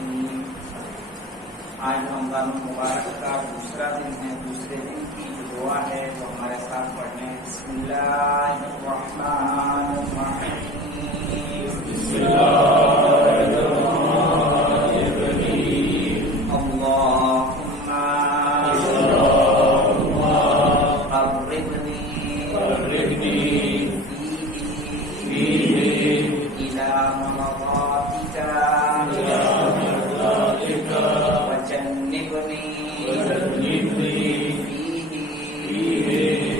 الرحیم. آج رمضان المبارک کا دوسرا دن ہے. دوسرے دن کی جو دعا ہے وہ ہمارے ساتھ پڑھنے. بسم اللہ الرحمن الرحیم. بسم اللہ الرحمن الرحیم. اللہم قربنی فیہ الی مرضاتک وجنبنی فیہ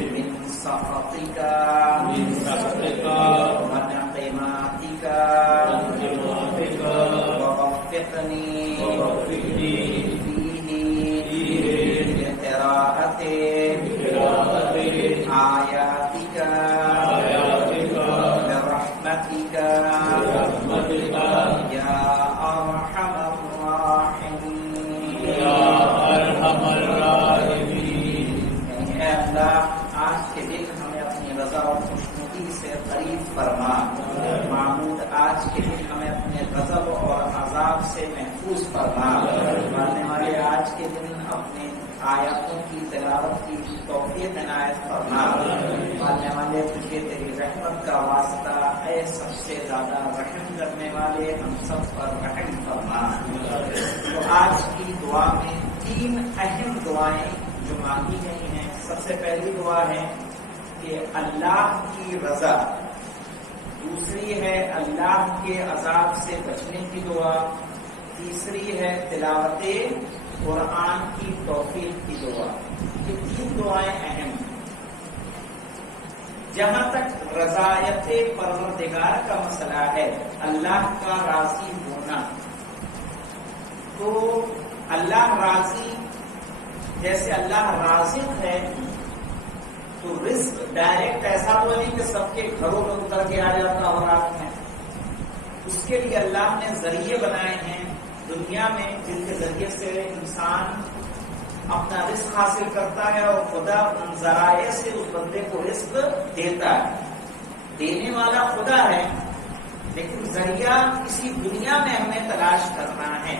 من سخطک ونقماتک ووفقنی فیہ لقراءۃ آیاتک برحمتک یا ارحم الراحمین. اے اللہ، آج کے دن ہمیں اپنی رضا اور خوشنودی سے قریب فرما. معمود، آج کے دن ہمیں اپنے غضب اور عذاب سے محفوظ فرما. ماننے والے، آج کے دن اپنے آیاتوں کی تلاوت کی توفیق عنایت فرما. ماننے والے، تجھے تیری رحمت کا واسطہ اے سب سے زیادہ رحم کرنے والے، ہم سب پر رحم فرما. تو آج کی دعا میں تین اہم دعائیں جو مانگی گئی ہیں. سب سے پہلی دعا ہے کہ اللہ کی رضا، دوسری ہے اللہ کے عذاب سے بچنے کی دعا، تیسری ہے تلاوت قرآن کی توفیق کی دعا. یہ تین دعائیں اہم ہیں. جہاں تک رضایت پروردگار کا مسئلہ ہے، اللہ کا راضی ہونا، تو اللہ راضی، جیسے اللہ رازق ہے تو رزق ڈائریکٹ ایسا تو نہیں کہ سب کے گھروں میں اتر کے آ جاتا ہو رات میں. اس کے لیے اللہ نے ذریعے بنائے ہیں دنیا میں جن کے ذریعے سے انسان اپنا رزق حاصل کرتا ہے، اور خدا ان ذرائع سے اس بندے کو رزق دیتا ہے. دینے والا خدا ہے، لیکن ذریعہ اسی دنیا میں ہمیں تلاش کرنا ہے.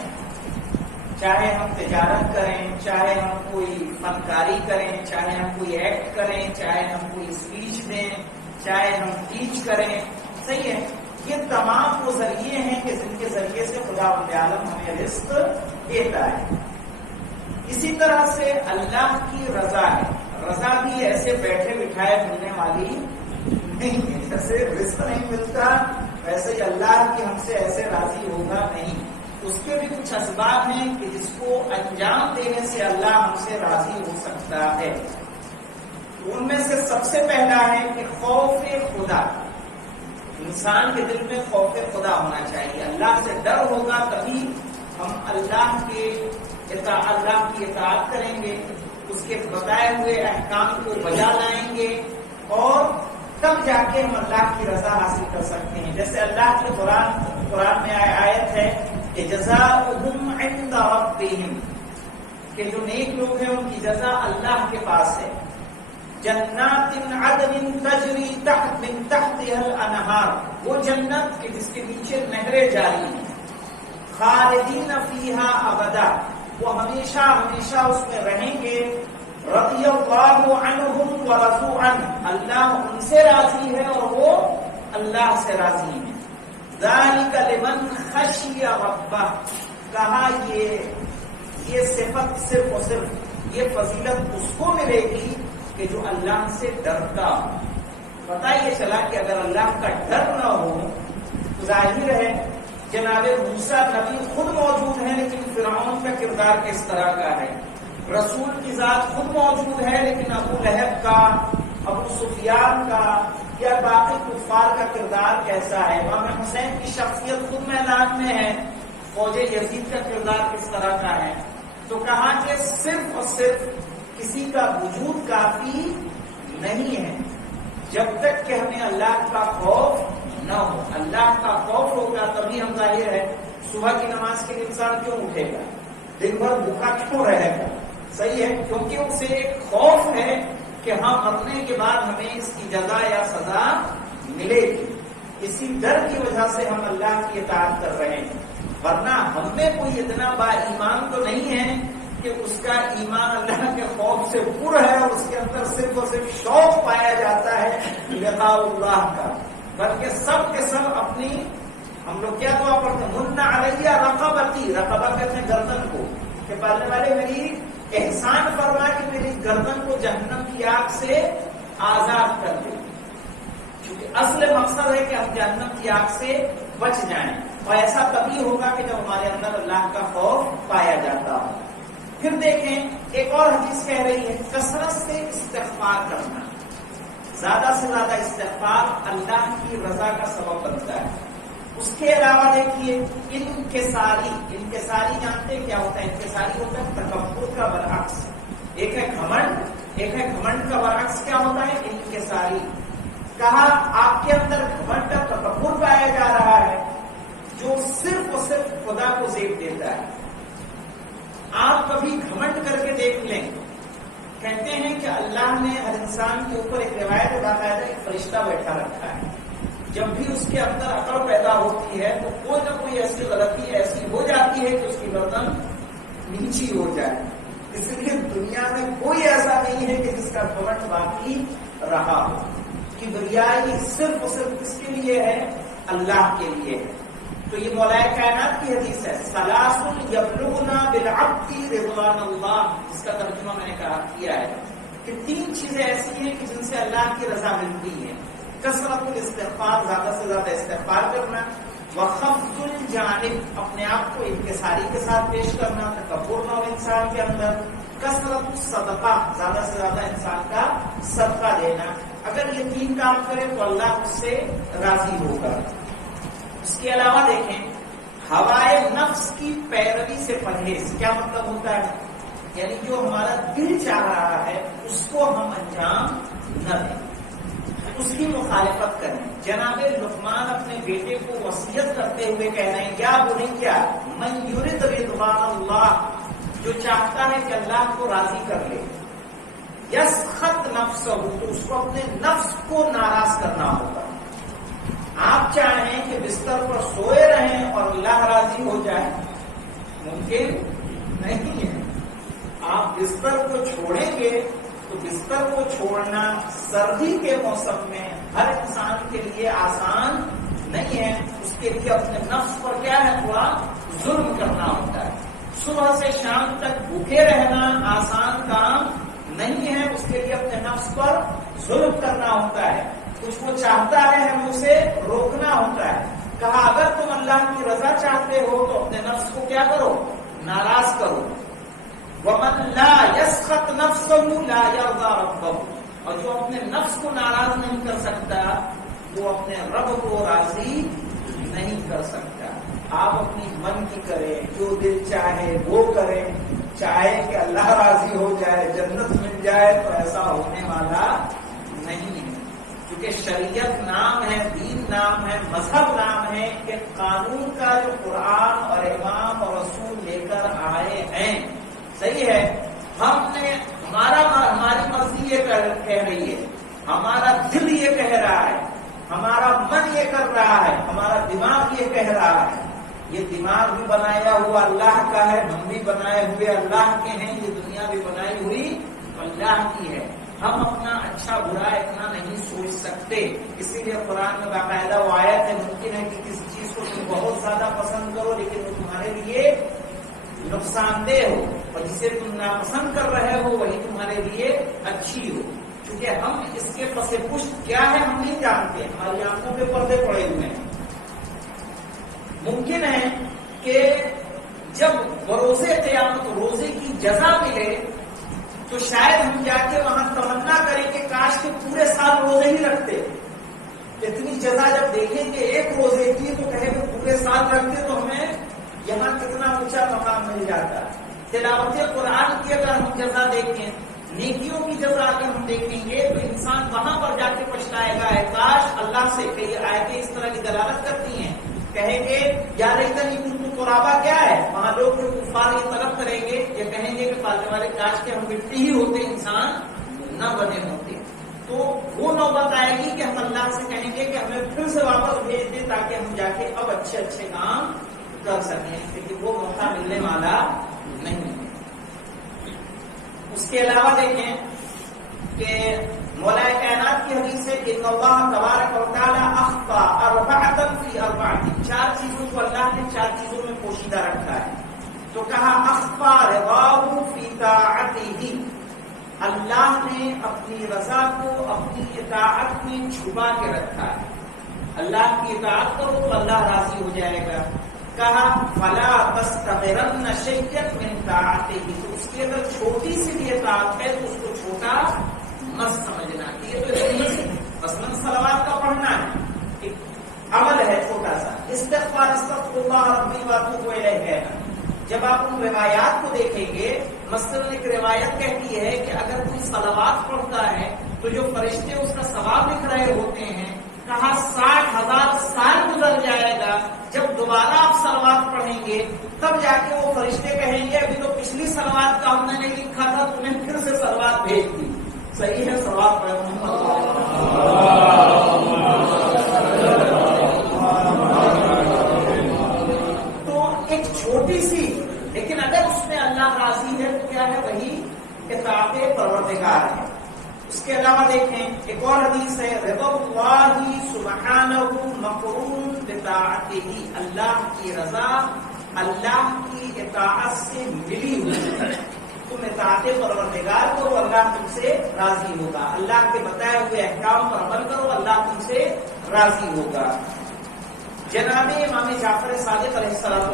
چاہے ہم تجارت کریں، چاہے ہم کوئی فنکاری کریں، چاہے ہم کوئی ایکٹ کریں، چاہے ہم کوئی اسپیچ دیں، چاہے ہم ٹیچ کریں، صحیح ہے. یہ تمام وہ ذریعے ہیں کہ جن کے ذریعے سے خدا عالم ہمیں رزق دیتا ہے. اسی طرح سے اللہ کی رضا ہے. رضا بھی ایسے بیٹھے بٹھائے ملنے والی نہیں ہے. جیسے رزق نہیں ملتا ویسے ہی اللہ کی ہم سے ایسے راضی ہوگا نہیں. اس کے بھی کچھ اسباب ہیں کہ جس کو انجام دینے سے اللہ ہم سے راضی ہو سکتا ہے. ان میں سے سب سے پہلا ہے کہ خوف خدا. انسان کے دل میں خوف خدا ہونا چاہیے. اللہ سے ڈر ہوگا تبھی ہم اللہ کی اطاعت کریں گے، اس کے بتائے ہوئے احکام کو بجا لائیں گے، اور تب جا کے ہم اللہ کی رضا حاصل کر سکتے ہیں. جیسے اللہ کے قرآن میں آیت ہے کہ جزاؤہم عند ربہم، کہ جو نیک لوگ ہیں ان کی جزا اللہ کے پاس ہے. جنات عدن تجری من تحتها الانہار، وہ جنت کہ جس کے نیچے نہریں جاری ہیں. خالدین فیہا ابدا، وہ ہمیشہ ہمیشہ اس میں رہیں گے. رضی اللہ عنہم ورضوا عنہ، اللہ ان سے راضی ہے اور وہ اللہ سے راضی ہیں. ذالک لمن خشی ربہ، کہا یہ صفت صرف اور صرف یہ فضیلت اس کو ملے گی کہ جو اللہ سے ڈرتا ہو. پتہ یہ چلا کہ اگر اللہ کا ڈر نہ ہو تو ظاہر ہے جناب موسیٰ نبی خود موجود ہیں لیکن فرعون کا کردار کس طرح کا ہے. رسول کی ذات خود موجود ہے لیکن ابو لہب کا، ابو سفیان کا یا باقی کفار کا کردار کیسا ہے. امام حسین کی شخصیت خود میدان میں ہے، فوج یزید کا کردار کس طرح کا ہے. تو کہا کہ صرف اور صرف کسی کا وجود کافی نہیں ہے جب تک کہ ہمیں اللہ کا خوف نہ ہو. اللہ کا خوف ہوگا تبھی ہم ظاہر ہے صبح کی نماز کے لیے انسان کیوں اٹھے گا، دن بھر بھوکا کیوں رہے گا. صحیح ہے، کیونکہ اسے ایک خوف ہے کہ ہم مرنے کے بعد ہمیں اس کی جزا یا سزا ملے گی. اسی ڈر کی وجہ سے ہم اللہ کی اطاعت کر رہے ہیں، ورنہ ہم ہم میں کوئی اتنا با ایمان تو نہیں ہے کہ اس کا ایمان اللہ کے خوف سے پر ہے اور اس کے اندر صرف اور صرف شوق پایا جاتا ہے لقاء اللہ کا، بلکہ سب کے سب اپنی، ہم لوگ کیا دعا پڑھتے ہیں، من علیہ رقبتی، رقبہ کہتے ہیں گردن کو، کہ پالنے والے میری احسان فرما کہ میری گردن کو جہنم کی آگ سے آزاد کر دے، کیونکہ اصل مقصد ہے کہ ہم جہنم کی آگ سے بچ جائیں، اور ایسا تبھی ہوگا کہ جب ہمارے اندر اللہ کا خوف پایا جاتا ہو۔ پھر دیکھیں ایک اور حدیث کہہ رہی ہے کثرت سے استغفار کرنا، زیادہ سے زیادہ استغفار اللہ کی رضا کا سبب بنتا ہے۔ اس کے علاوہ دیکھیے انکساری جانتے کیا ہوتا ہے؟ انکساری ہوتا ہے تکبر کا برعکس، ایک ہے گھمنڈ، ایک ہے گھمنڈ کا برعکس کیا ہوتا ہے؟ انکساری۔ کہا آپ کے اندر گھمنڈ کا تکبر پایا جا رہا ہے جو صرف اور صرف خدا کو زیب دیتا ہے۔ آپ کبھی گھمنڈ کر کے دیکھ لیں، کہتے ہیں کہ اللہ نے ہر انسان کے اوپر ایک روایت باقاعدہ ایک فرشتہ بیٹھا رکھا ہے، جب بھی اس کے اندر عقل پیدا ہوتی ہے تو کوئی نہ کوئی ایسی غلطی ایسی ہو جاتی ہے کہ اس کی گردن نیچی ہو جائے۔ اس لیے دنیا میں کوئی ایسا نہیں ہے کہ جس کا گھمنڈ باقی رہا ہو، کہ بریائی صرف اور صرف کس کے لیے ہے؟ اللہ کے لیے ہے۔ تو یہ مولا کائنات کی حدیث ہے، ثلاث یبلغنا بالعبد رضوان اللہ، اس کا ترجمہ میں نے کیا ہے کہ تین چیزیں ایسی ہیں کہ جن سے اللہ کی رضا ملتی ہے، کثرت الاستغفار، زیادہ سے زیادہ استغفار کرنا، وخفض الجانب، اپنے آپ کو انکساری کے ساتھ پیش کرنا، تکبر نہ ہو انسان کے اندر، کثرت الصدقہ، زیادہ سے زیادہ انسان کا صدقہ دینا۔ اگر یہ تین کام کرے تو اللہ اس سے راضی ہوگا۔ اس کے علاوہ دیکھیں ہوائے نفس کی پیروی سے پرہیز، کیا مطلب ہوتا ہے؟ یعنی جو ہمارا دل چاہ رہا ہے اس کو ہم انجام نہ دیں، اس کی مخالفت کریں۔ جناب لقمان اپنے بیٹے کو وصیت کرتے ہوئے کہہ رہے ہیں یا بنیا من یرد رضوان اللہ، جو چاہتا ہے کہ اللہ کو راضی کر لے، یسخط نفسہ، تو اس کو اپنے نفس کو ناراض کرنا ہوگا۔ آپ چاہیں کہ بستر پر سوئے رہیں اور اللہ راضی ہو جائے، ممکن نہیں ہے۔ آپ بستر کو چھوڑیں گے تو بستر کو چھوڑنا سردی کے موسم میں ہر انسان کے لیے آسان نہیں ہے، اس کے لیے اپنے نفس پر کیا ہے؟ تھوڑا ظلم کرنا ہوتا ہے۔ صبح سے شام تک بھوکے رہنا آسان کام نہیں ہے، اس کے لیے اپنے نفس پر ظلم کرنا ہوتا ہے۔ کچھ وہ چاہتا ہے ہمیں اسے روکنا ہوتا ہے۔ کہا اگر تم اللہ کی رضا چاہتے ہو تو اپنے نفس کو کیا کرو؟ ناراض کرو۔ وَمَن لَا يَسْخَطْ نَفْسَهُ لَا يَرْضَى رَبَّهُ، اور جو اپنے نفس کو ناراض نہیں کر سکتا وہ اپنے رب کو راضی نہیں کر سکتا۔ آپ اپنی من کی کریں، جو دل چاہے وہ کریں، چاہے کہ اللہ راضی ہو جائے، جنت مل جائے، تو ایسا ہونے والا نہیں ہے، کیونکہ شریعت نام ہے، دین نام ہے، مذہب نام ہے، کہ قانون کا جو قرآن اور امام اور رسول لے کر آئے ہیں، صحیح ہے۔ ہماری مرضی یہ کہہ رہی ہے، ہمارا دل یہ کہہ رہا ہے، ہمارا من یہ کر رہا ہے، ہمارا دماغ یہ کہہ رہا ہے۔ یہ دماغ بھی بنایا ہوا اللہ کا ہے، ہم بھی بنائے ہوئے اللہ کے ہیں، یہ دنیا بھی بنائی ہوئی اللہ کی ہے۔ ہم اپنا اچھا برا اتنا نہیں سوچ سکتے، اسی لیے قرآن میں باقاعدہ وہ آیت ہے، ممکن ہے کہ کسی چیز کو تم بہت زیادہ پسند کرو لیکن وہ تمہارے لیے نقصان دہ ہو، اور جسے تم ناپسند کر رہے ہو وہی تمہارے لیے اچھی ہو، کیونکہ ہم اس کے پس پشت کیا ہے ہم نہیں جانتے، ہماری آنکھوں پہ پردے پڑے ہوئے ہیں۔ ممکن ہے کہ جب بروز قیامت روزے کی جزا ملے تو شاید ہم جا کے وہاں تمنا کریں کہ کاش کے پورے سال روزے ہی رکھتے، اتنی جزا جب دیکھیں گے ایک روزے کی تو کہیں کہ پورے سال رکھتے تو ہمیں یہاں کتنا اونچا مقام مل جاتا۔ تلاوت قرآن کی اگر ہم جزا دیکھیں، نیکیوں کی جزا اگر ہم دیکھیں گے تو انسان وہاں پر جا کے پچھتائے گا، کاش اللہ سے کئی آیتیں اس طرح کی دلالت کرتی ہیں، کہیں گے یا لیتنی کنت ترابا کیا ہے، وہاں لوگ جو کفار یہ طلب کریں گے، یہ کہیں گے کہ پالنے والے کاش کے ہم مٹی ہی ہوتے، انسان نہ بنے ہوتے۔ تو وہ نوبت آئے گی کہ ہم اللہ سے کہیں گے کہ ہمیں پھر سے واپس بھیج دیں تاکہ ہم جا کے اب اچھے اچھے کام کر سکیں، لیکن وہ موقع ملنے والا نہیں ہے۔ اس کے علاوہ دیکھیں کہ مولا کائنات کی حدیث ہے کہ ان اللہ تبارک و تعالی اخفى اربعۃ فی اربعۃ، 4 چیزوں کو اللہ نے 4 چیزوں میں پوشیدہ رکھا ہے۔ تو کہا اخفى رضاہ فی طاعتہ، اللہ نے اپنی رضا کو اپنی اطاعت میں چھپا کے رکھا ہے۔ اللہ کی اطاعت کرو تو اللہ راضی ہو جائے گا۔ کہا فلا تستغرن شیئا من طاعتہ، تو اس کی اگر چھوٹی سی بھی اطاعت ہے تو اس کو چھوٹا مت سمجھنا۔ یہ تو مثلاً صلوات کا پڑھنا ہے، ایک عمل ہے چھوٹا سا، استغفار استغفر اللہ ربی واتوب الیہ ہے۔ جب آپ ان روایات کو دیکھیں گے، مثلاً ایک روایت کہتی ہے کہ اگر کوئی صلوات پڑھتا ہے تو جو فرشتے اس کا ثواب لکھ رہے ہوتے ہیں، کہا 60,000 سال گزر جائے گا، جب دوبارہ آپ صلوات پڑھیں گے تب جا کے وہ فرشتے کہیں گے ابھی تو پچھلی صلوات کا ہم نے نہیں لکھا تھا، تمہیں پھر سے صلوات بھیج دی۔ صحیح ہے، صلوات پڑھیں تو ایک چھوٹی سی، لیکن اگر اس میں اللہ راضی ہے تو کیا ہے، وہی اطاعت پروردگار ہے۔ اس کے علاوہ دیکھیں ایک اور حدیث ہے، رضا اللہ سبحانہ مقرون بطاعتہ، اللہ کی رضا اللہ کی اطاعت سے ملی ہوئی ہے۔ تم اطاعت پروردگار کرو، اللہ تم سے راضی ہوگا۔ اللہ کے بتائے ہوئے احکام پر عمل کرو، اللہ تم سے راضی ہوگا۔ جناب امام جعفر صادق علیہ السلام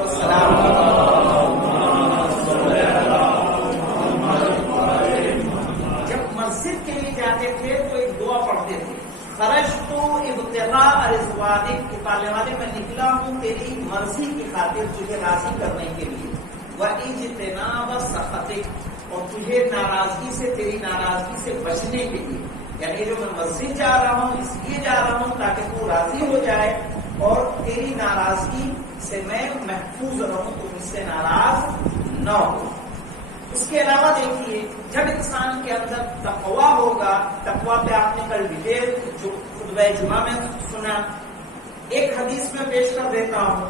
جب مسجد کے لیے جاتے تھے تو ایک دعا پڑھتے تھے، خرجت ابتغاء رضوانک، کہ پالنے والے میں نکلا ہوں تیری مرضی کی خاطر، تجھے راضی کرنے کے لیے، واجتناب سخطک، اور تجھے ناراضگی سے، تیری ناراضگی سے بچنے کے لیے۔ یعنی جو میں مسجد جا رہا ہوں اس لیے جا رہا ہوں تاکہ تو راضی ہو جائے اور تیری ناراضگی سے میں محفوظ رہوں، تو مجھ سے ناراض نہ ہو۔ اس کے علاوہ دیکھیے جب انسان کے اندر تقویٰ ہوگا، تقویٰ پہ آپ نے کل ڈیٹیل جو خطبہ جمعہ میں سنا، ایک حدیث میں پیش کر دیتا ہوں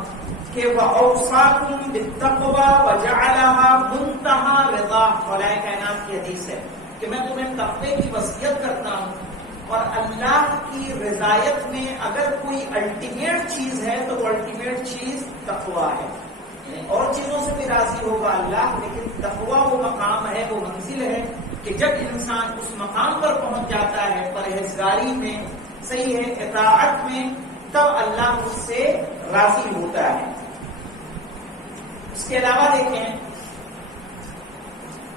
کہ وَأَوْصَاكُمْ بِالتَّقْوَى وَجَعَلَهَا مُنْتَهَى رِضَاهُ، مولا کائنات کی حدیث ہے کہ میں تمہیں تقوی کی وصیت کرتا ہوں، اور اللہ کی رضایت میں اگر کوئی الٹیمیٹ چیز ہے تو وہ الٹیمیٹ چیز تقویٰ ہے۔ اور چیزوں سے بھی راضی ہوگا اللہ، لیکن تقویٰ وہ مقام ہے، وہ منزل ہے کہ جب انسان اس مقام پر پہنچ جاتا ہے پرہیزگاری میں، صحیح ہے، اطاعت میں، تب اللہ اس سے راضی ہوتا ہے۔ اس کے علاوہ دیکھیں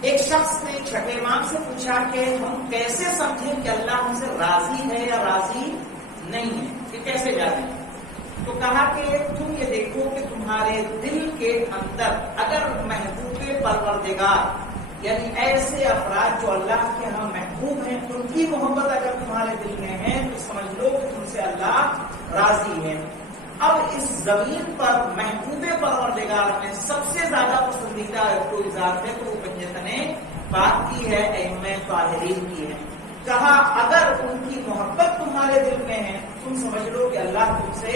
ایک شخص نے چھٹے امام سے پوچھا کہ ہم کیسے سمجھیں کہ اللہ ہم سے راضی ہے یا راضی نہیں ہے، کہ کیسے جانیں؟ تو کہا کہ تم یہ دیکھو کہ تمہارے دل کے اندر اگر محبوب پروردگار، یعنی ایسے افراد جو اللہ کے ہاں محبوب ہیں، ان کی محبت اگر تمہارے دل میں ہے تو سمجھ لو کہ تم سے اللہ راضی ہے۔ اب اس زمین پر محبوب پروردگار میں سب سے زیادہ پسندیدہ کوئی ذات ہے تو وہ بنیتن پاک کی ہے، ائمہ طاہرین کی ہے۔ کہا اگر ان کی محبت تمہارے دل میں ہے تم سمجھ لو کہ اللہ تم سے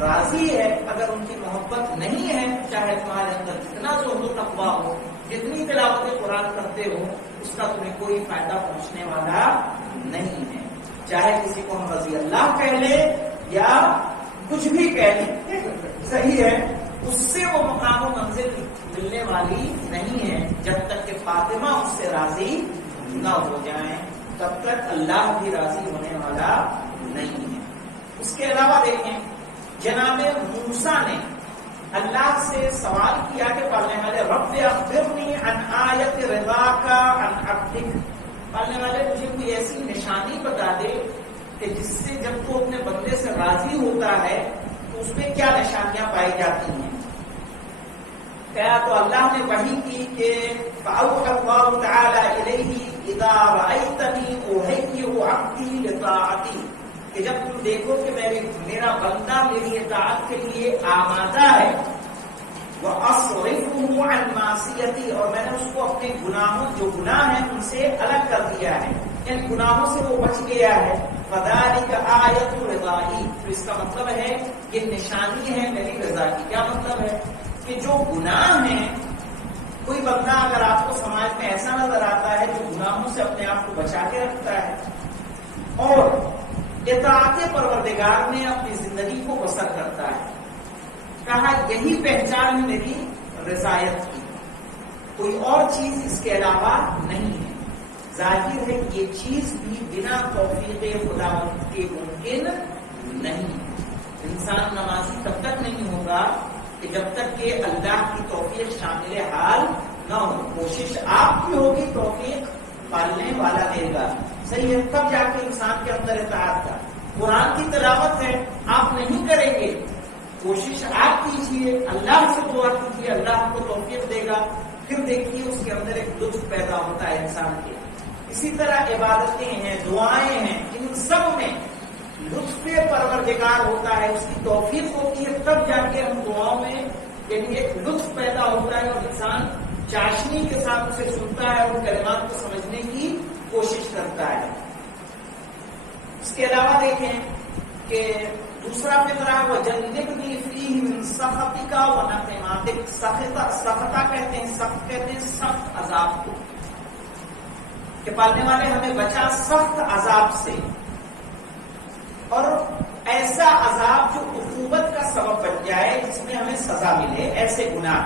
راضی ہے۔ اگر ان کی محبت نہیں ہے، چاہے تمہارے اندر جتنا زہد و تقویٰ ہو، جتنی تلاوت قرآن کرتے ہو، اس کا تمہیں کوئی فائدہ پہنچنے والا نہیں ہے۔ چاہے کسی کو ہم رضی اللہ کہہ لیں یا کچھ بھی کہہ لیں، صحیح ہے، اس سے وہ مقام و منزل ملنے والی نہیں ہے جب تک کہ فاطمہ اس سے راضی نہ ہو جائیں، تب تک اللہ بھی راضی ہونے والا نہیں ہے۔ اس کے علاوہ دیکھیں جناب موسیٰ نے اللہ سے سوال کیا کہ پالنے والے رب اخبرنی عن آیت رضاک عن عبدک، پالنے والے مجھے کوئی ایسی نشانی بتا دے کہ جس سے جب تو اپنے بندے سے راضی ہوتا ہے تو اس میں کیا نشانیاں پائی جاتی ہیں۔ کیا تو اللہ نے وحی کی کہ فَأَوْحَى اللَّهُ تَعَالَى إِلَيْهِ إِذَا رَأَيْتَنِي أُهَيِّئُ عَبْدِي لِطَاعَتِي، کہ جب تم دیکھو کہ میرا بندہ میری اطاعت کے لیے آمادہ ہے، وَأَصْرِفُهُ عَنْ مَعْصِيَتِي، اور میں نے اس کو اپنے گناہوں جو گناہ ہیں ان سے الگ کر دیا ہے، یعنی گناہوں سے وہ بچ گیا ہے، فَذَلِكَ آیَةُ رِضَائِي، تو اس کا مطلب ہے یہ نشانی ہے میری رضا کی. کیا مطلب ہے کہ جو گناہ ہیں، کوئی بندہ اگر آپ کو سماج میں ایسا نظر آتا ہے جو گناہوں سے اپنے آپ کو بچا کے رکھتا ہے اور اطاعت پروردگار میں اپنی زندگی کو بسر کرتا ہے، کہا یہی پہچان ہے میری رضایت کی، کوئی اور چیز اس کے علاوہ نہیں ہے. ظاہر ہے یہ چیز بھی بنا توفیق خداوند کے ممکن نہیں ہے. انسان نمازی تب تک نہیں ہوگا کہ جب تک کہ اللہ کی توفیق شامل حال نہ ہو. کوشش آپ کی ہوگی، توفیق پالنے والا دے گا. صحیح ہے، تب جا کے انسان کے اندر اطاعت کا. قرآن کی تلاوت ہے، آپ نہیں کریں گے، کوشش آپ کیجیے، اللہ سے دعا کیجیے، اللہ آپ کو توفیق دے گا. پھر دیکھیے اس کے اندر ایک لطف پیدا ہوتا ہے انسان کے. اسی طرح عبادتیں ہیں، دعائیں ہیں، ان سب میں لطف پروردگار ہوتا ہے، اس کی توفیق ہوتی ہے. تب جا کے ہم دعاؤں میں یعنی ایک لطف پیدا ہوتا ہے اور انسان چاشنی کے ساتھ اسے سنتا ہے اور ان کلمات کو سمجھنے کی کوشش کرتا ہے. اس کے علاوہ دیکھیں کہ دوسرا فقرہ وَجَنِّبْنِي فِيهِ مِن سَخَطِكَ وَنَقِمَاتِكَ. سخطہ کہتے ہیں، سخت کہتے ہیں سخت عذاب کو، کہ پالنے والے ہمیں بچا سخت عذاب سے، اور ایسا عذاب جو عقوبت کا سبب بن جائے، جس میں ہمیں سزا ملے، ایسے گناہ.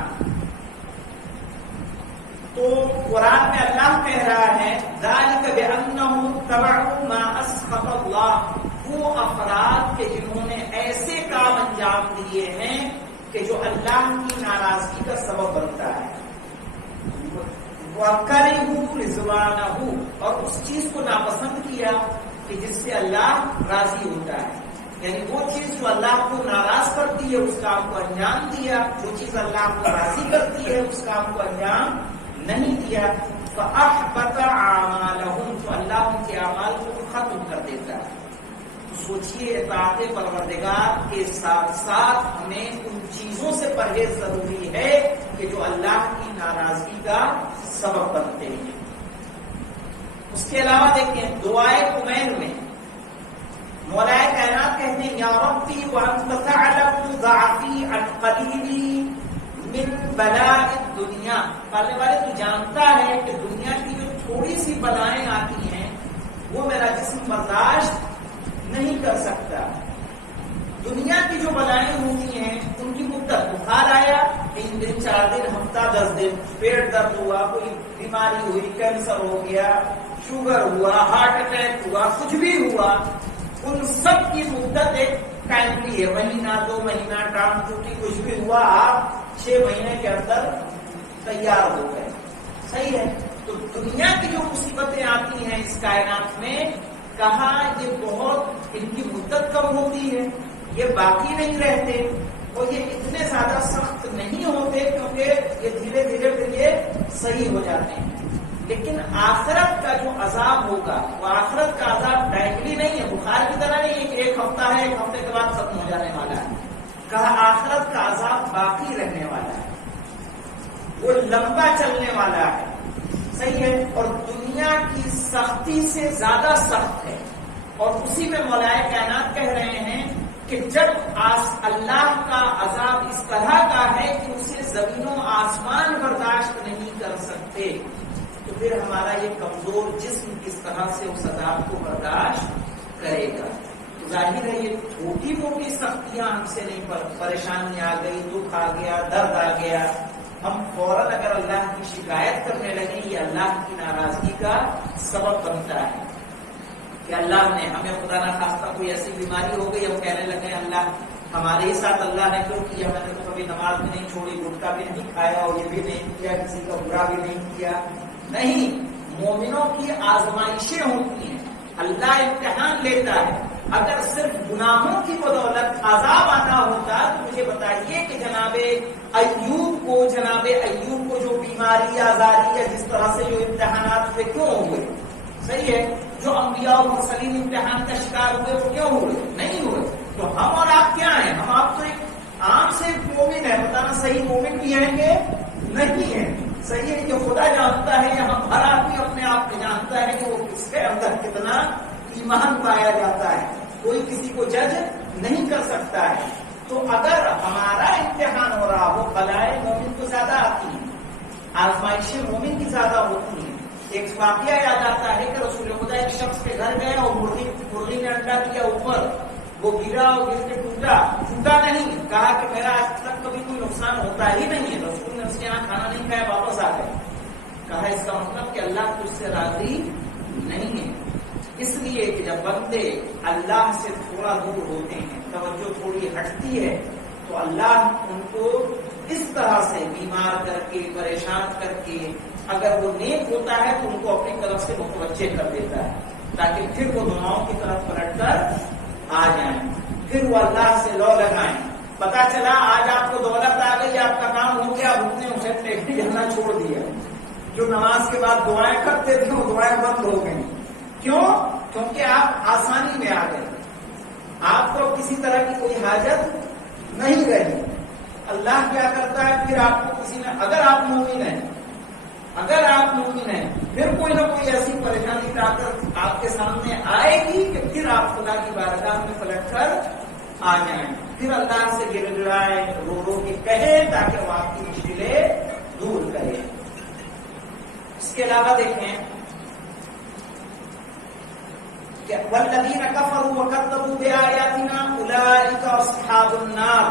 تو قرآن میں اللہ کہہ رہا ہے ذَلِكَ بِأَنَّهُمُ اتَّبَعُوا مَا أَسْخَطَ اللَّهُ. وہ افراد کے جنہوں نے ایسے کام انجام دیے ہیں کہ جو اللہ کی ناراضگی کا سبب بنتا ہے. وَكَرِهُوا رِضْوَانَهُ. اور اس چیز کو ناپسند کیا کہ جس سے اللہ راضی ہوتا ہے. یعنی وہ چیز جو اللہ کو ناراض کرتی ہے اس کام کو انجام دیا، جو چیز اللہ کو راضی کرتی ہے اس کام کو انجام نہیں دیا. فَأَحْبَطَ أَعْمَالَهُمْ. تو اللہ ان کے اعمال کو ختم کر دیتا ہے. سوچئے اطاعت پروردگار کے ساتھ ساتھ ہمیں ان چیزوں سے پرہیز ضروری ہے کہ جو اللہ کی ناراضگی کا سبب بنتے ہیں. اس کے علاوہ دیکھیں دعائے کمین میں مولا کائنات کہتے ہیں یا ربی وانت تعلم ضعفی عن قریبی من بلاء الدنیا. پالنے والے تو جانتا ہے کہ دنیا کی جو تھوڑی سی بلائیں آتی ہیں وہ میرا جسم برداشت نہیں کر سکتا. دنیا کی جو بلائیں ہوتی ہیں ان کی مدت، بخار آیا 3 دن 4 دن ہفتہ 10 دن، پیٹ درد ہوا، کوئی بیماری ہوئی، کینسر ہو گیا، شوگر ہوا، ہارٹ اٹیک ہوا، کچھ بھی ہوا، ان سب کی مدت ایک ٹائملی ہے. مہینہ 2 مہینہ ٹانگ ٹوٹی کچھ بھی ہوا، آپ 6 مہینے کے اندر تیار ہو گئے. صحیح ہے. تو دنیا کی جو مصیبتیں آتی ہیں اس کائنات میں، کہا یہ بہت ان کی مدت کم ہوتی ہے، یہ باقی نہیں رہتے اور یہ اتنے زیادہ سخت نہیں ہوتے کیونکہ یہ دھیرے دھیرے پھر یہ صحیح ہو جاتے ہیں. لیکن آخرت کا جو عذاب ہوگا وہ آخرت کا عذاب ٹائملی نہیں ہے، بخار کی طرح نہیں ہے کہ 1 ہفتہ ہے 1 ہفتے کے بعد ختم ہو جانے والا ہے. کہا آخرت کا عذاب باقی رہنے والا ہے، وہ لمبا چلنے والا ہے. صحیح ہے. اور دنیا کی سختی سے زیادہ سخت ہے. اور اسی میں مولا کائنات کہہ رہے ہیں کہ جب اللہ کا عذاب اس طرح کا ہے کہ اسے زمین و آسمان برداشت نہیں کر سکتے، تو پھر ہمارا یہ کمزور جسم کس طرح سے اس عذاب کو برداشت کرے گا. ظاہر ہے یہ چھوٹی موٹی سختیاں ہم سے نہیں، پریشانی آ گئی، دکھ آ گیا، درد آ گیا، ہم فوراً اگر اللہ کی شکایت کرنے لگیں یہ اللہ کی ناراضگی کا سبب بنتا ہے کہ اللہ نے ہمیں خدا نہ خواستہ کوئی ایسی بیماری ہو گئی، ہم کہنے لگے اللہ ہمارے ہی ساتھ اللہ نے کیوں کیا، میں نے تو کبھی نماز بھی نہیں چھوڑی، گٹکا بھی نہیں کھایا اور یہ بھی نہیں کیا، کسی کا برا بھی نہیں کیا. نہیں، مومنوں کی آزمائشیں ہوتی ہیں، اللہ امتحان لیتا ہے. اگر صرف گناہوں کی بدولت عذاب آنا ہوتا تو مجھے بتائیے کہ جناب ایوب کو جو بیماری آزاری یا جس طرح سے جو امتحانات ہوئے کیوں ہوئے؟ صحیح ہے. جو انبیاء اور مرسلین امتحان کا شکار ہوئے وہ کیوں ہوئے؟ نہیں ہوئے. تو ہم اور آپ کیا ہیں؟ ہم آپ تو ایک عام سے مومن ہے، بتانا صحیح مومن بھی ہیں کہ نہیں ہے. صحیح ہے. جو خدا جانتا ہے، یہاں ہر آدمی اپنے آپ کو جانتا ہے کہ وہ کس کے اندر کتنا ایمان پایا جاتا ہے. کوئی کسی کو جج نہیں کر سکتا ہے. تو اگر ہمارا امتحان ہو رہا ہو، بلائے مومن کو زیادہ آتی ہیں، آزمائشیں مومن کی زیادہ ہوتی ہیں۔ ایک واقعہ یاد آتا ہے کہ رسول خدا ایک شخص کے گھر گئے اور مرغی نے انڈا دیا اوپر، وہ گرا اور گر کے ٹوٹا نہیں، کہا کہ میرا آج تک کبھی کوئی نقصان ہوتا ہی نہیں ہے۔ رسول نے اس کے یہاں کھانا نہیں کھایا، واپس آ گئے۔ کہا اس کا مطلب کہ اللہ تجھ سے راضی نہیں ہے۔ اس لیے کہ جب بندے اللہ سے تھوڑا دور ہوتے ہیں، توجہ تھوڑی ہٹتی ہے، تو اللہ ان کو اس طرح سے بیمار کر کے، پریشان کر کے، اگر وہ نیک ہوتا ہے تو ان کو اپنی طرف سے متوجہ کر دیتا ہے، تاکہ پھر وہ دعاؤں کی طرف پلٹ کر آ جائیں، پھر وہ اللہ سے لو لگائیں۔ پتا چلا آج آپ کو دولت آ گئی، آپ کا کام ہو گیا، گھٹنے اٹھنے جانا چھوڑ دیا، جو نماز کے بعد دعائیں کرتے تھے وہ دعائیں بند ہو گئی۔ کیوں؟ کیونکہ آپ آسانی میں آ گئے، آپ کو کسی طرح کی کوئی حاجت نہیں رہی۔ اللہ کیا کرتا ہے، پھر آپ کو کسی نے، اگر آپ مومن ہیں، پھر کوئی نہ کوئی ایسی پریشانی لا کر آپ کے سامنے آئے گی کہ پھر آپ خدا کی بارگاہ میں پلٹ کر آ جائیں، پھر اللہ سے گر گڑائیں، رو رو کے کہیں، تاکہ وہ آپ کی مشکلیں دور کرے۔ اس کے علاوہ دیکھیں کہ والذین کفروا وکذبوا بآیاتنا اولئک اصحاب النار،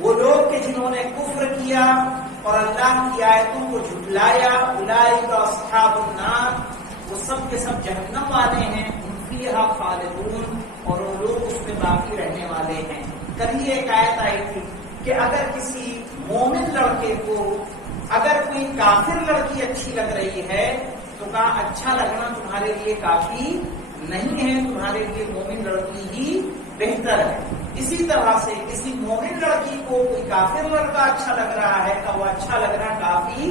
وہ لوگ کہ جنہوں نے کفر کیا اور اللہ کی آیتوں کو جھٹلایا، اولئک اصحاب النار، وہ سب کے سب جہنم والے ہیں، ہم فیہا خالدون، اور وہ لوگ اس میں باقی رہنے والے ہیں۔ کبھی ایک آیت آئی تھی کہ اگر کسی مومن لڑکے کو اگر کوئی کافر لڑکی اچھی لگ رہی ہے تو کہا اچھا لگنا تمہارے لیے کافی نہیں ہے، تمہارے لیے مومن لڑکی ہی بہتر ہے۔ اسی طرح سے کسی مومن لڑکی کو کوئی کافر لڑکا اچھا لگ رہا ہے تو وہ اچھا لگنا کافی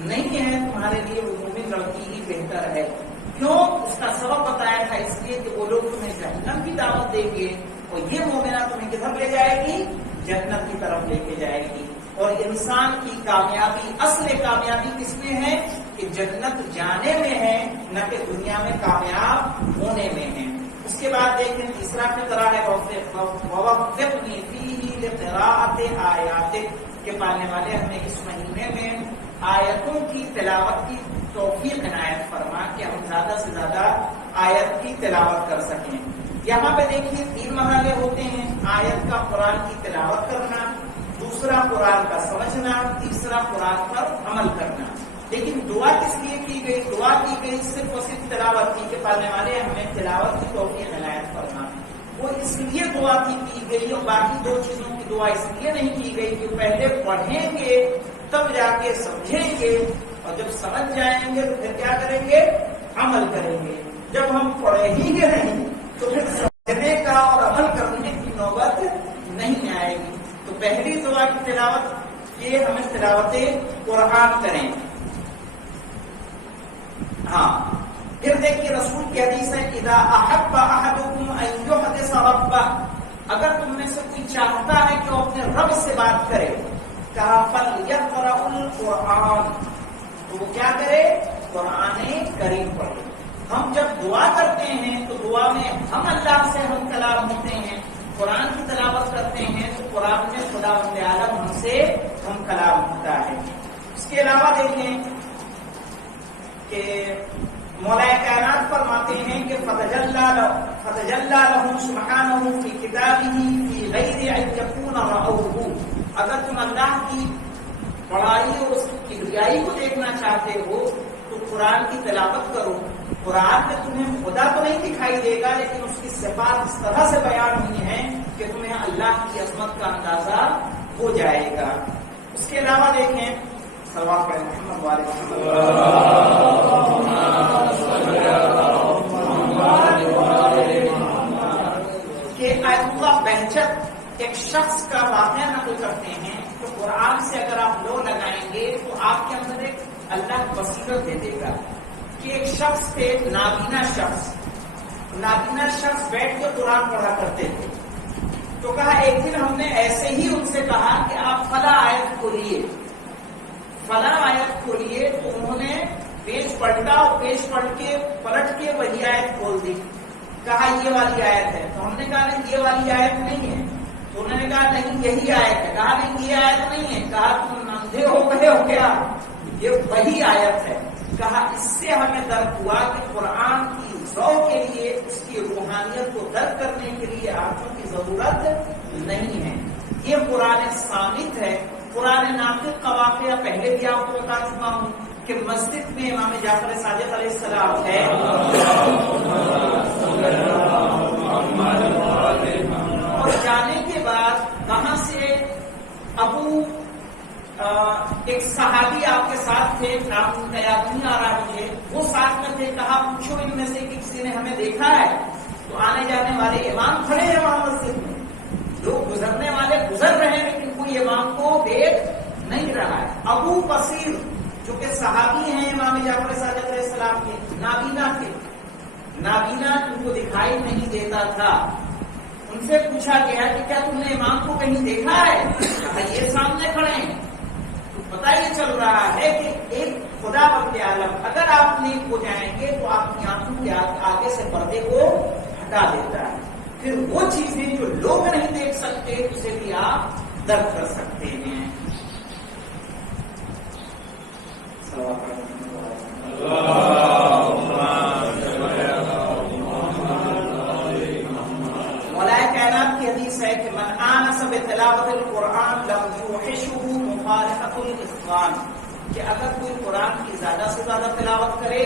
نہیں ہے، تمہارے لیے وہ مومن لڑکی ہی بہتر ہے۔ کیوں؟ اس کا سبب بتایا تھا، اس لیے کہ وہ لوگ تمہیں جہنم کی دعوت دیں گے اور یہ مومنہ تمہیں کدھر لے جائے گی؟ جنت کی طرف لے کے جائے گی۔ اور انسان کی کامیابی، اصل کامیابی کس میں ہے؟ کہ جنت جانے میں ہے، نہ کہ دنیا میں کامیاب ہونے میں ہے۔ اس کے بعد دیکھیں تیسرا فقرہ ہے وَوَفِّقْنِي فِيهِ لِقِرَاءَةِ آیَاتِكَ، کہ پالنے والے ہمیں اس مہینے میں آیتوں کی تلاوت کی توفیق عنایت فرما کہ ہم زیادہ سے زیادہ آیت کی تلاوت کر سکیں۔ یہاں پہ دیکھیے 3 مرحلے ہوتے ہیں، آیت کا قرآن کی تلاوت کرنا، دوسرا قرآن کا سمجھنا، تیسرا قرآن پر عمل کرنا۔ لیکن دعا کس لیے کی گئی؟ دعا کی گئی صرف اور صرف تلاوت کی کہ پالنے والے ہمیں تلاوت کی توفیق عنایت فرما۔ وہ اس لیے دعا کی گئی اور باقی 2 چیزوں کی دعا اس لیے نہیں کی گئی کہ پہلے پڑھیں گے تب جا کے سمجھیں گے، اور جب سمجھ جائیں گے تو پھر کیا کریں گے؟ عمل کریں گے۔ جب ہم پڑھے ہی گے نہیں تو پھر سمجھنے کا اور عمل کرنے کی نوبت نہیں آئے گی۔ تو پہلی دعا کی تلاوت یہ ہمیں تلاوت قرآن کریں۔ ہاں، پھر دیکھیے رسول کی حدیث ہے اذا احب احدکم ان یحدث ربہ، اگر تم میں سے کوئی چاہتا ہے کہ وہ اپنے رب سے بات کرے، کہا فلیقرأ القرآن، تو وہ کیا کرے؟ قرآن کریم پڑھے۔ ہم جب دعا کرتے ہیں تو دعا میں ہم اللہ سے ہم کلام ہوتے ہیں، قرآن کی تلاوت کرتے ہیں تو قرآن میں خدا بند عالم ہم سے ہم کلام ہوتا ہے۔ اس کے علاوہ دیکھیں کہ مولا کائنات فرماتے ہیں کہ فتجلی لهم سبحانہ فی کتابہ فی غیر ان یکون رأوہ، اگر تم اللہ کی بڑائی اور اس کی کبریائی کو دیکھنا چاہتے ہو تو قرآن کی تلاوت کرو۔ قرآن میں تمہیں خدا تو نہیں دکھائی دے گا، لیکن اس کی صفات اس طرح سے بیان ہوئی ہیں کہ تمہیں اللہ کی عظمت کا اندازہ ہو جائے گا۔ اس کے علاوہ دیکھیں صلوات پڑھیں محمد والے کہ آیت اللہ بہجت ایک شخص کا واقعہ نقل کرتے ہیں تو قرآن سے اگر آپ لو لگائیں گے تو آپ کے اندر ایک اللہ بصیرت دے دے گا کہ ایک شخص تھے، نابینا شخص بیٹھ کے قرآن پڑھا کرتے تھے، تو کہا ایک دن ہم نے ایسے ہی ان سے کہا کہ آپ فلاں آیت کھولیے، تو انہوں نے پیج پلٹا اور پیج پلٹ کے وہی آیت کھول دی، کہا یہ والی آیت ہے، تو ہم نے کہا نہیں یہ والی آیت نہیں ہے، تو انہوں نے کہا نہیں یہی آیت ہے. کہا نہیں یہ آیت نہیں ہے. کہا تم اندھے ہو گئے ہو کیا؟ یہ وہی آیت ہے. کہا اس سے ہمیں درک ہوا کہ قرآن کی ذوق کے لیے، اس کی روحانیت کو درک کرنے کے لیے آنکھوں کی ضرورت نہیں ہے. یہ قرآن ثابت ہے. قرآن ناطق کا واقعہ پہلے بھی آپ کو بتا چکا ہوں کہ مسجد میں امام جعفر صادق علیہ السلام ہے، اور جانے کے بعد کہاں سے ابو ایک صحابی آپ کے ساتھ تھے، آپ ان کا یاد نہیں آ رہا مجھے، وہ ساتھ میں تھے. کہا پوچھو ان میں سے کہ کسی نے ہمیں دیکھا ہے؟ تو آنے جانے والے امام کھڑے ہیں وہاں مسجد میں، لوگ گزرنے والے گزر رہے ہیں لیکن کوئی امام کو دیکھ نہیں رہا ہے. ابو بصیر جو کہ صحابی ہیں امام جعفر صادق علیہ السلام کے، نابینا تھے، نابینا ان کو دکھائی نہیں دیتا تھا. ان سے پوچھا گیا کہ کیا تم نے امام کو کہیں دیکھا ہے؟ کہا یہ سامنے کھڑے ہیں. تو پتہ یہ چل رہا ہے کہ ایک خدا بند عالم اگر آپ نیک ہو جائیں گے تو آپ کی آنکھوں کے آگے سے پردے کو ہٹا دیتا ہے. پھر وہ چیزیں جو لوگ نہیں دیکھ سکتے اسے بھی آپ درک کر سکتے ہیں. مولانا کائنات کی حدیث ہے کہ من آنس بتلاوت القرآن لم یوحشہ مفارقۃ الاخوان، کہ اگر کوئی قرآن کی زیادہ سے زیادہ تلاوت کرے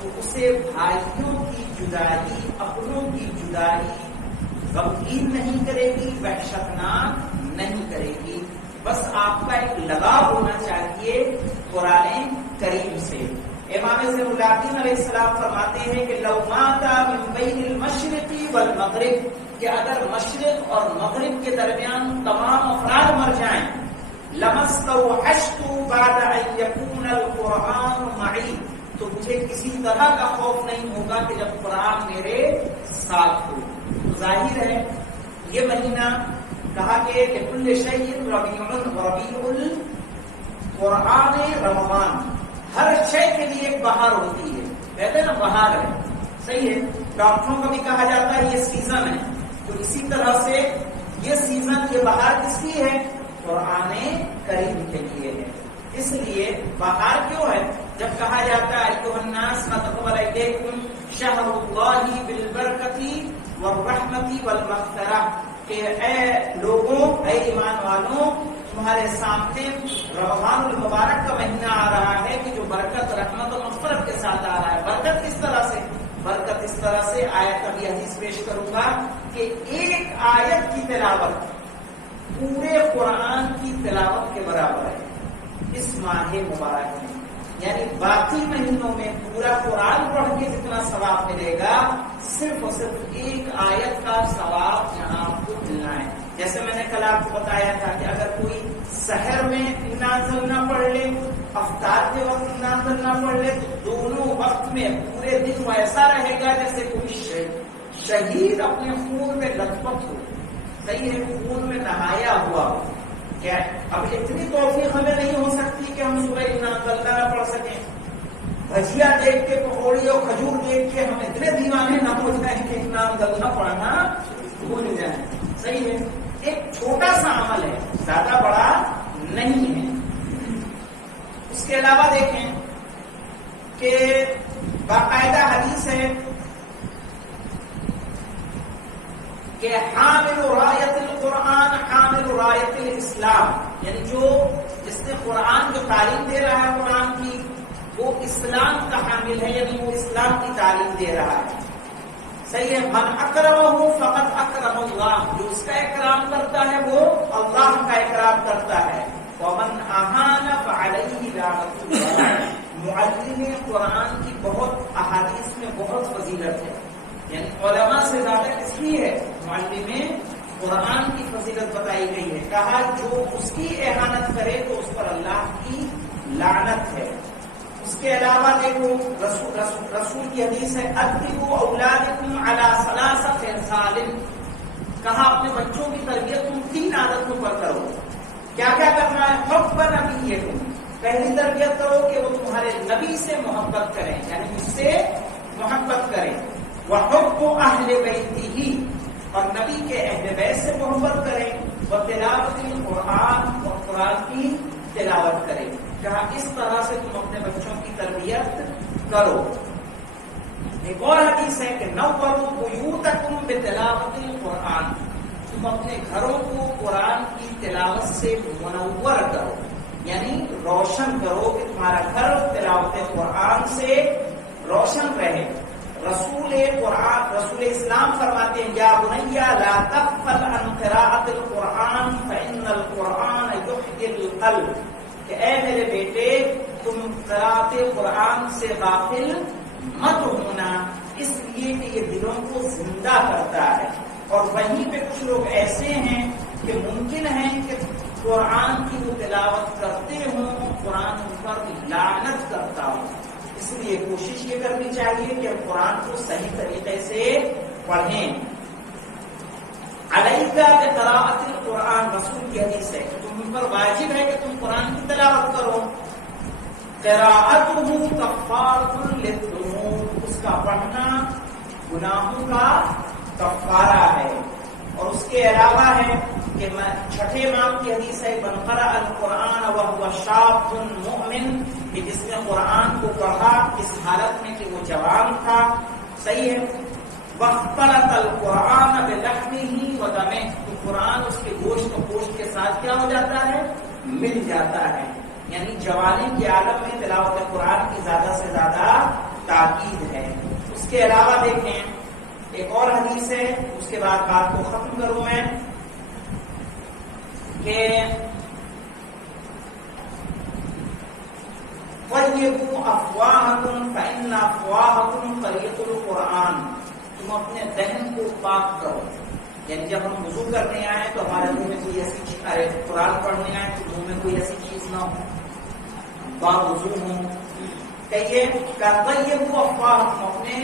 تو اسے بھائیوں کی جدائی، اپنوں کی جدائی غمگین نہیں کرے گی، وحشتناک نہیں کرے گی. بس آپ کا ایک لگاؤ ہونا چاہیے قرآن کریم سے. امام زین العابدین علیہ السلام فرماتے ہیں کہ لو مات من بین المشرق والمغرب، کہ اگر مشرق اور مغرب کے درمیان تمام افراد مر جائیں، لمستوحشت بعد ان یکون القرآن معی، تو مجھے کسی طرح کا خوف نہیں ہوگا کہ جب قرآن میرے ساتھ ہو. ظاہر ہے یہ مہینہ کہا کہ لکل شیء ربیع القرآن رمضان، ہر شے کے لیے ایک بہار ہوتی ہے. کہتے ہیں نا بہار ہے، صحیح ہے. ڈاکٹروں کو بھی کہا جاتا ہے یہ سیزن ہے. تو اسی طرح سے یہ سیزن، یہ بہار کس کی ہے؟ قرآن کریم کے لیے ہے. اس لیے بہار کیوں ہے؟ جب کہا جاتا ہے ایھا الناس تقبل الیکم شہر اللہ بالبرکۃ والرحمۃ والمغفرہ، کہ اے لوگوں، اے ایمان والوں، تمہارے سامنے رمضان المبارک کا مہینہ آ رہا ہے کہ جو برکت، رحمت و مغفرت کے ساتھ آ رہا ہے. برکت کس طرح سے؟ برکت اس طرح سے، آیت ابھی حدیث پیش کروں گا کہ ایک آیت کی تلاوت پورے قرآن کی تلاوت کے برابر ہے اس ماہ مبارک میں. یعنی باقی مہینوں میں پورا قرآن پڑھ کے جتنا ثواب ملے گا، صرف اور صرف ایک آیت کا ثواب یہاں آپ کو ملنا ہے. جیسے میں نے کل آپ کو بتایا تھا کہ اگر کوئی سحر میں انا انزلنا پڑھ لے، افطار کے وقت انا انزلنا پڑھ لے، تو دونوں وقت میں پورے دن وہ ایسا رہے گا جیسے کوئی شہید اپنے خون میں لت پت ہو. صحیح ہے، خون میں نہایا ہوا ہو. کیا اب اتنی توفیق ہمیں نہیں ہو سکتی کہ ہم صبح انا انزلنا نہ پڑھ سکیں. بھجیا دیکھ کے، پکوڑی اور کھجور دیکھ کے ہم اتنے دیوانے نہ ہو جائیں کہ انا انزلنا پڑھنا بھول جائیں. صحیح ہے، ایک چھوٹا سا عمل ہے، زیادہ بڑا نہیں ہے. اس کے علاوہ دیکھیں کہ باقاعدہ حدیث ہے کہ حامل رایت القرآن حامل رایت الاسلام، یعنی جس نے قرآن جو تعلیم دے رہا ہے قرآن کی، وہ اسلام کا حامل ہے، یعنی وہ اسلام کی تعلیم دے رہا ہے. صحیح ہے. من اکرمہ فقط اکرم اللہ، جو اس کا اکرام کرتا ہے وہ اللہ کا اکرام کرتا ہے. ومن اہان فعلیہ لعنۃ اللہ. معلم قرآن کی بہت احادیث میں بہت فضیلت ہے، یعنی علماء سے زیادہ کس کی ہے؟ معلم قرآن کی فضیلت بتائی گئی ہے. کہا جو اس کی اہانت کرے تو اس پر اللہ کی لعنت ہے. اس کے علاوہ دیکھو رسول کی حدیث ہے ادبوا اولادکم علی ثلاثۃ خصال، کہا اپنے بچوں کی تربیت تم 3 عادتوں پر کرو. کیا کیا کرنا ہے؟ حب نبیکم، پہلی تربیت کرو کہ وہ تمہارے نبی سے محبت کریں، یعنی مجھ سے محبت کریں. وحب اہل بیتہ، اور نبی کے اہل بیت سے محبت کریں، اور تلاوت القرآن اور قرآن کی تلاوت کریں. کہا اس طرح سے تم اپنے بچوں کی تربیت کرو. ایک اور حدیث ہے کہ نوّروا بیوتکم بتلاوت القرآن، تم اپنے گھروں کو قرآن کی تلاوت سے منور کرو، یعنی روشن کرو کہ تمہارا گھر تلاوت قرآن سے روشن رہے. رسول اسلام فرماتے ہیں یا بنیا لا تغفل عن قراءۃ القرآن فإن القرآن یحیی القلب، کہ اے میرے بیٹے تم قراءت قرآن سے غافل مت ہونا، اس لیے کہ یہ دلوں کو زندہ کرتا ہے. اور وہیں پہ کچھ لوگ ایسے ہیں کہ ممکن ہے کہ قرآن کی وہ تلاوت کرتے ہوں، قرآن ان پر لعنت کرتا ہوں. اس لیے کوشش یہ کرنی چاہیے کہ ہم قرآن کو صحیح طریقے سے پڑھیں. علیکہ بقراءۃ القرآن، رسول کی حدیث ہے کہ تم پر واجب ہے کہ تم قرآن کی تلاوت کرو. قراءتہ کفارۃ للذنوب، اس کا پڑھنا گناہوں کا کفارہ ہے. اور اس کے علاوہ ہے کہ چھٹے امام کی حدیث ہے من قرأ القرآن وهو شاب مؤمن، کہ جس نے قرآن کو پڑھا اس حالت میں کہ وہ جوان تھا. صحیح ہے. واختلط القرآن بلحمه ودمه، تو قرآن اس کے گوشت و پوشت کے ساتھ کیا ہو جاتا ہے؟ مل جاتا ہے. یعنی جوانی کے عالم میں تلاوت قرآن کی زیادہ سے زیادہ تاکید ہے. اس کے علاوہ دیکھیں ایک اور حدیث ہے، اس کے بعد بات کو ختم کروں میں، کہ وَيْبُوا أَفْوَاهَكُمْ فَإِنَّ أَفْوَاهَكُمْ طَرِيقُ الْقُرْآنِ، تم اپنے دہن کو پاک کرو. یعنی جب ہم وضو کرنے آئے تو ہمارے منہ میں کوئی ایسی چیز، قرآن پڑھنے آئے تو منہ میں کوئی ایسی چیز نہ ہو، باوضو ہوں. کہیے وَيْبُوا أَفْوَاهَكُمْ، اپنے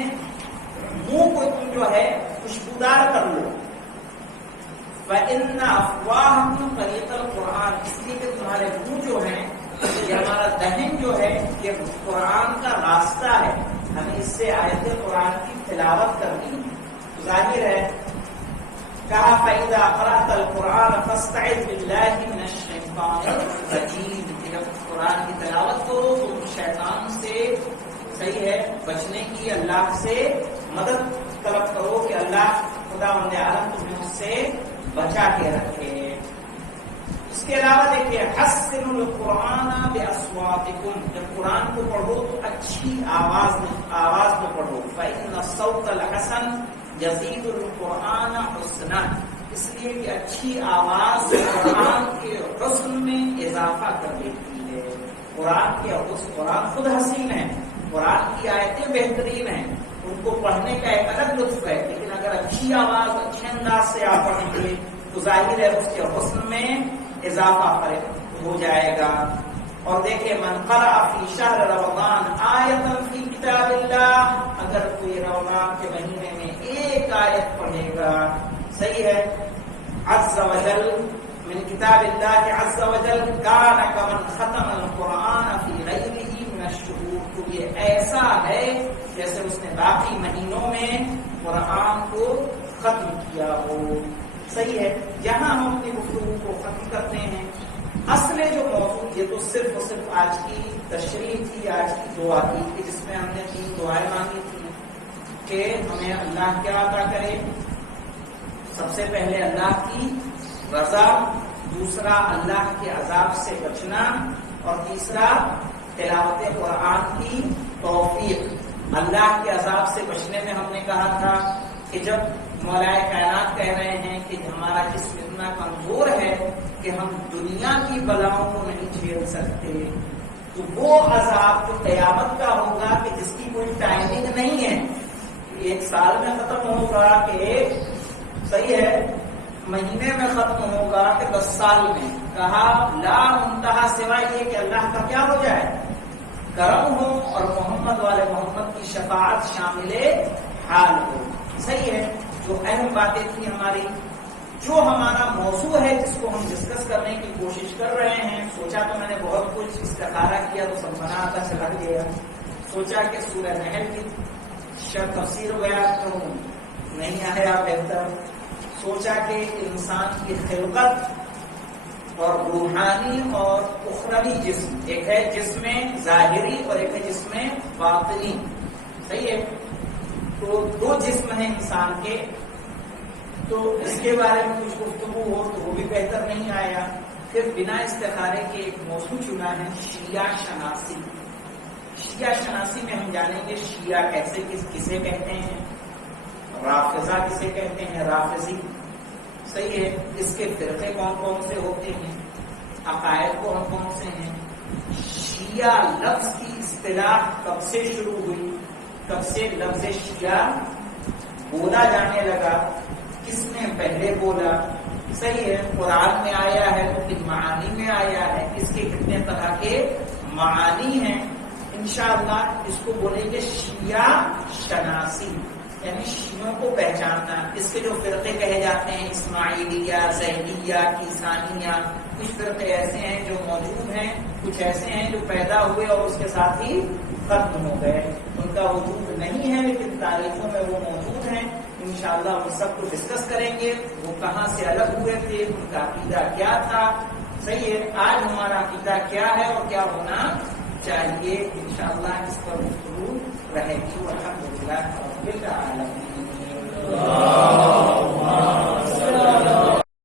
منہ کو تم جو ہے خوشبودار کر لو. فَإِنَّ أَفْوَاهَكُمْ طَرِيقُ الْقُرْآنِ، اس لیے کہ تمہارے منہ جو ہیں، یہ ہمارا دہن جو ہے یہ قرآن کا راستہ ہے، ہمیں اس سے آیت قرآن کی تلاوت کرنی ہے. ظاہر ہے. کہا فَإِذَا قَرَأْتَ الْقُرْآنَ فَاسْتَعِذْ بِاللَّهِ مِنَ الشَّيْطَانِ الرَّجِيمِ، جب قرآن کی تلاوت کرو تو شیطان سے صحیح ہے بچنے کی اللہ سے مدد طلب کرو کہ اللہ خداوند عالم تمہیں اس سے بچا کے رکھے. اس کے علاوہ دیکھیے حسنوا القرآن باصواتکم، جب قرآن کو پڑھو تو اچھی آواز میں پڑھو. فإن الصوت الحسن یزید القرآن حسنا، اس لیے کہ اچھی آواز قرآن کے حسن میں اضافہ کر دیتی ہے. قرآن خود حسین ہے، قرآن کی آیتیں بہترین ہیں، ان کو پڑھنے کا ایک الگ لطف ہے. لیکن اگر اچھی آواز اچھے انداز سے آپ پڑھیں گے تو ظاہر ہے اس کے حسن میں اضافہ ہو جائے گا. اور دیکھیں من قرأ فی شہر رمضان آیتا فی کتاب اللہ، اگر کوئی رمضان کے مہینے میں ایک آیت پڑھے گا، صحیح ہے، عز وجل من کتاب اللہ عز وجل کان کمن ختم القرآن فی غیرہ من الشہور، تو یہ ایسا ہے جیسے اس نے باقی مہینوں میں قرآن کو ختم کیا ہو. صحیح ہے. یہاں ہم اپنی گفتگو کو ختم کرتے ہیں. اصل جو موضوع یہ تو صرف اور صرف آج کی تشریح تھی، آج کی دعا تھی، جس میں ہم نے 3 دعائیں مانگی تھی کہ ہمیں اللہ کیا عطا کرے. سب سے پہلے اللہ کی رضا، دوسرا اللہ کے عذاب سے بچنا، اور تیسرا تلاوت قرآن کی توفیق. اللہ کے عذاب سے بچنے میں ہم نے کہا تھا کہ جب مولا کائنات کہہ رہے ہیں کہ ہمارا جسم اتنا کمزور ہے کہ ہم دنیا کی بلاؤں کو نہیں جھیل سکتے، تو وہ عذاب جو قیامت کا ہوگا کہ جس کی کوئی ٹائمنگ نہیں ہے، 1 سال میں ختم ہوگا کہ صحیح ہے مہینے میں ختم ہوگا کہ 10 سال میں. کہا لا منتہا سوائے یہ کہ اللہ کا کیا ہو جائے، کرم ہو اور محمد والے محمد کی شفاعت شامل حال ہو. صحیح ہے. جو اہم باتیں تھیں ہماری، جو ہمارا موضوع ہے جس کو ہم ڈسکس کرنے کی کوشش کر رہے ہیں. سوچا تو میں نے بہت کچھ استخارہ کیا تو سب بنا آتا چلا گیا. سوچا کہ سورہ نحل کی تفسیر بیان کروں، نہیں آیا بہتر. سوچا کہ انسان کی خلقت اور روحانی اور اخروی جسم، ایک ہے جسم ظاہری اور ایک ہے جسم باطنی، صحیح ہے؟ تو دو جسم ہیں انسان کے، تو اس کے بارے میں کچھ گفتگو ہو تو وہ بھی بہتر نہیں آیا. پھر بنا استخارے کے ایک موضوع چنا ہے شیعہ شناسی. شیعہ شناسی میں ہم جانیں گے شیعہ کسے کہتے ہیں، رافضہ کسے کہتے ہیں، رافضی، صحیح ہے؟ اس کے فرقے کون کون سے ہوتے ہیں، عقائد کون کون سے ہیں، شیعہ لفظ کی اصطلاح کب سے شروع ہوئی، کب سے لفظ شیعہ بولا جانے لگا، کس نے پہلے بولا، صحیح ہے؟ قرآن میں آیا ہے تو کن معانی میں آیا ہے، اس کے کتنے طرح کے معانی ہیں. انشاءاللہ اس کو بولیں گے شیعہ شناسی، یعنی شیعوں کو پہچاننا. اس کے جو فرقے کہے جاتے ہیں اسماعیلیہ، زیدیہ، کیسانیہ، کچھ فرقے ایسے ہیں جو موجود ہیں، کچھ ایسے ہیں جو پیدا ہوئے اور اس کے ساتھ ہی ختم ہو گئے. ان کا وجود نہیں ہے لیکن تاریخوں میں وہ موجود ہیں. انشاءاللہ ہم سب کو ڈسکس کریں گے، وہ کہاں سے الگ ہوئے تھے، ان کا عقیدہ کیا تھا، صحیح ہے؟ آج ہمارا عقیدہ کیا ہے اور کیا ہونا چاہیے، انشاءاللہ اس پر گفتگو رہے گی. الحمدللہ رب العالمین.